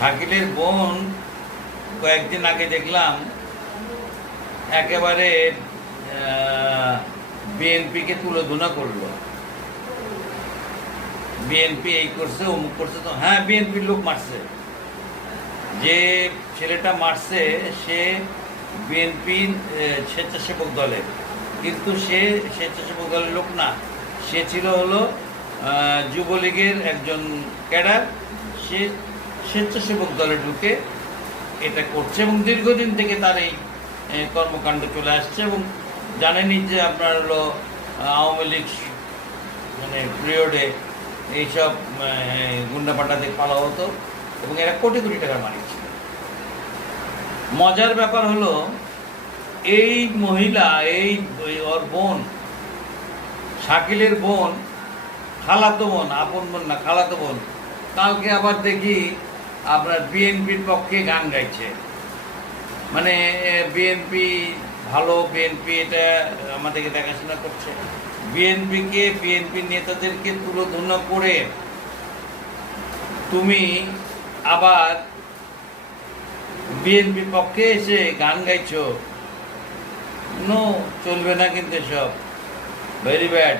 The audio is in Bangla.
শাকিলের বোন কয়েকদিন আগে দেখলাম একেবারে বিএনপিকে তুলোধনা করলো। বিএনপি এই করছে অমুক করছে, তো হ্যাঁ বিএনপির লোক মারছে, যে ছেলেটা মারছে সে বিএনপির স্বেচ্ছাসেবক দলের, কিন্তু সে স্বেচ্ছাসেবক দলের লোক না, সে ছিল হলো যুবলীগের একজন ক্যাডার। সে স্বেচ্ছাসেবক দলে ঢুকে এটা করছে এবং দীর্ঘদিন থেকে তার এই কর্মকাণ্ড চলে আসছে। এবং জানেনই যে আপনার হলো আওয়ামী লীগ মানে পিরিয়ডে এইসব গুন্ডাপাটাতে পালা হতো এবং এরা কোটি কোটি টাকার মালিক ছিল। মজার ব্যাপার হলো এই মহিলা, এই ওর বোন, শাকিলের বোন, খালাতো বোন, আপন বোন না খালাতো বোন, কালকে আবার দেখি আপনার বিএনপির পক্ষে গান গাইছে। মানে বিএনপি ভালো, বিএনপি এটা আমাদেরকে দেখাশোনা করছে। বিএনপিকে, বিএনপি নেতাদেরকে তুলোধনা করে তুমি আবার বিএনপির পক্ষে এসে গান গাইছো। নো, চলবে না কিন্তু সব, ভেরি ব্যাড।